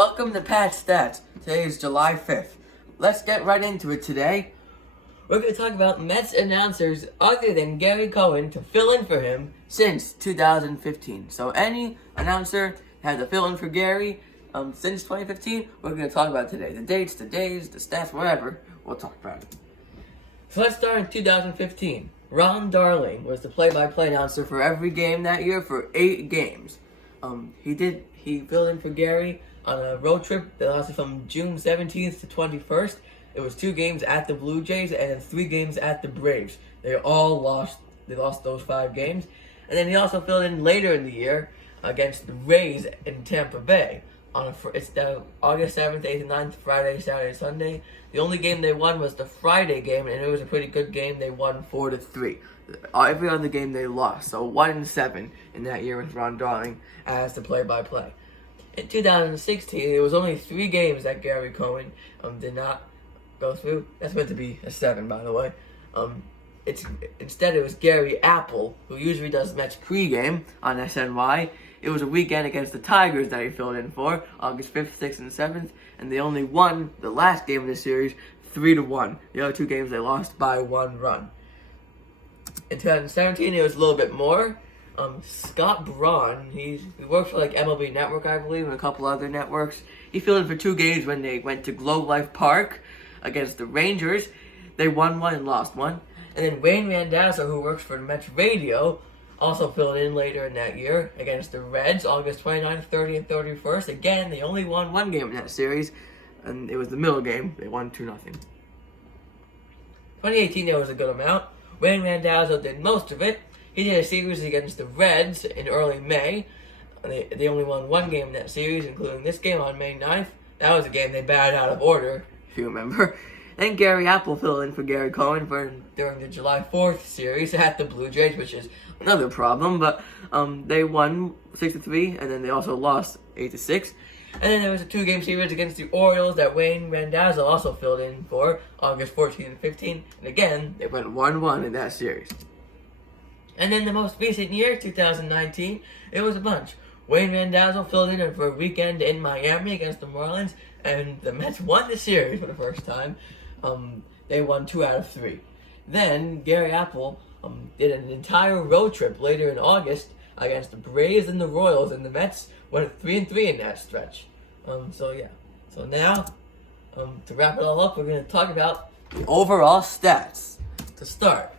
Welcome to Pat Stats. Today is July 5th. Let's get right into it today. We're going to talk about Mets announcers other than Gary Cohen to fill in for him since 2015. So any announcer had to fill in for Gary since 2015, we're going to talk about today. The dates, the days, the stats, whatever, we'll talk about it. So let's start in 2015. Ron Darling was the play-by-play announcer for every game that year for 8 games. He filled in for Gary on a road trip that lasted from June 17th to 21st. It was 2 games at the Blue Jays and then 3 games at the Braves. They lost those 5 games. And then he also filled in later in the year against the Rays in Tampa Bay. It's the August 7th, 8th, and 9th, Friday, Saturday, Sunday. The only game they won was the Friday game, and it was a pretty good game. They won 4-3. Every other game they lost. So 1-7 in that year with Ron Darling as the play-by-play. In 2016, it was only 3 games that Gary Cohen did not go through. That's meant to be a 7, by the way. Instead, it was Gary Apple, who usually does Mets pregame on SNY. It was a weekend against the Tigers that he filled in for, August 5th, 6th, and 7th, and they only won the last game of the series 3-1. The other 2 games they lost by 1 run. In 2017, it was a little bit more. Scott Braun, he works for like MLB Network, I believe, and a couple other networks. He filled in for 2 games when they went to Globe Life Park against the Rangers. They won 1 and lost 1. And then Wayne Randazzo, who works for Mets Radio, also filled in later in that year against the Reds, August 29th, 30th, and 31st. Again, they only won 1 game in that series, and it was the middle game. They won 2-0. 2018, there was a good amount. Wayne Randazzo did most of it. He did a series against the Reds in early May. They only won 1 game in that series, including this game on May 9th. That was a game they batted out of order, if you remember. Then Gary Apple filled in for Gary Cohen during the July 4th series at the Blue Jays, which is another problem, but they won 6-3, and then they also lost 8-6. And then there was a 2-game series against the Orioles that Wayne Randazzo also filled in for, August 14th and 15th. And again, they went 1-1 in that series. And then the most recent year, 2019, it was a bunch. Wayne Randazzo filled in for a weekend in Miami against the Marlins, and the Mets won the series for the first time. They won 2 out of 3. Then Gary Apple did an entire road trip later in August against the Braves and the Royals, and the Mets went 3-3 in that stretch. So now, to wrap it all up, we're going to talk about the overall stats. To start,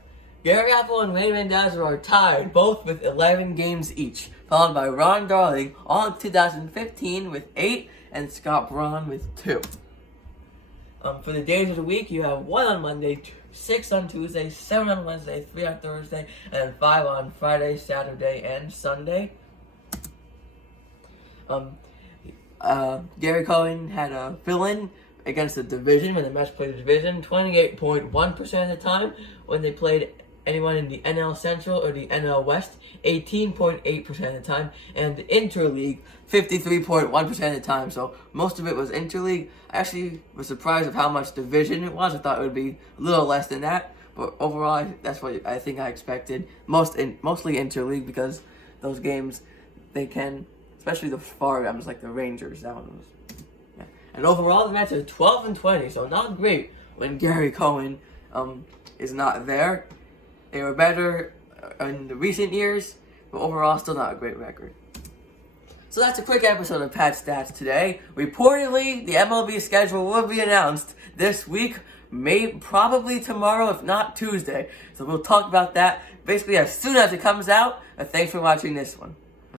Gary Apple and Wayne Randazzo are tied, both with 11 games each, followed by Ron Darling, all in 2015 with 8, and Scott Braun with 2. For the days of the week, you have 1 on Monday, 6 on Tuesday, 7 on Wednesday, 3 on Thursday, and 5 on Friday, Saturday, and Sunday. Gary Cohen had a fill-in against the division when the Mets played the division 28.1% of the time. When they played anyone in the NL Central or the NL West, 18.8% of the time, and interleague, 53.1% of the time. So most of it was interleague. I actually was surprised of how much division it was. I thought it would be a little less than that, but overall, that's what I think I expected. Mostly interleague, because those games, they can, especially the far games like the Rangers. That one was, yeah. And overall, the Mets are 12-20, so not great when Gary Cohen is not there. They were better in the recent years, but overall, still not a great record. So that's a quick episode of Pat Stats today. Reportedly, the MLB schedule will be announced this week, probably tomorrow, if not Tuesday. So we'll talk about that basically as soon as it comes out. Thanks for watching this one.